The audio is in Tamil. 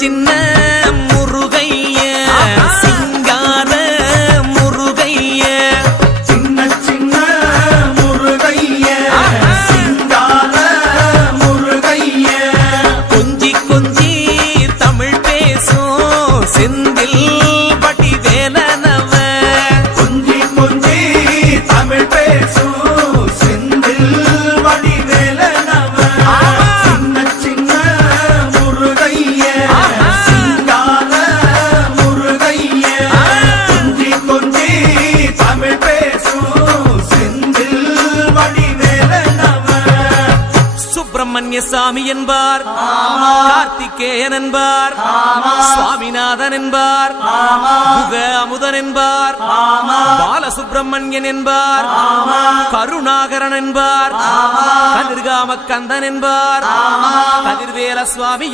சின்ன முருகைய சிங்கார முருகைய சின்ன சின்ன முருகைய சிங்கார முருகைய கொஞ்சி கொஞ்சி தமிழ் பேசும் செந்தில் பட்டி வேலனவ கொஞ்சி கொஞ்சி தமிழ் பேசும் செந்தில் படி வேலனவ சின்ன சின்ன முருகைய சிங்கார முருகைய கொஞ்சி கொஞ்சி தமிழ் பேசும் செந்தில் படி வேலனவ சுப்பிரமணிய சாமி என்பார், கார்த்திகேயன் என்பார், சுவாமிநாதன் என்பார், முக அமுதன் என்பார், பாலசுப்பிரமணியன் என்பார், கருணாகரன் என்பார், கதிர்காம கந்தன் என்பார், கதிர்வேல சுவாமி